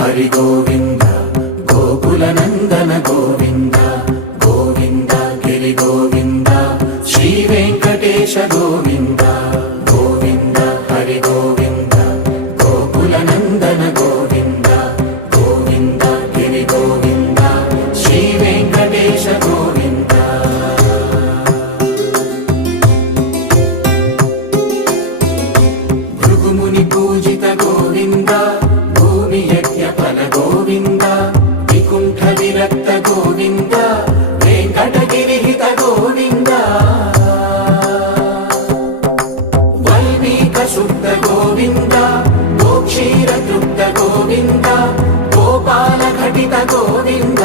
హరి గోవింద గోకుల నందన గోవింద గోవింద గిరి గోవింద శ్రీ వెంకటేశ గోవింద గోవింద హరి గోవింద గోకుల నందన గోవింద గోవింద గిరి గోవింద శ్రీ వెంకటేశ గోవింద భృగుముని పూజిత గోవింద భూమి యజ్ఞ ఫల గోవింద వికుంఠ విరక్త గోవింద వెంకటగిరిహిత గోవింద వల్మీక శుద్ధ గోవింద గోక్షీర తృప్త గోవింద గోపాల ఘటిత గోవింద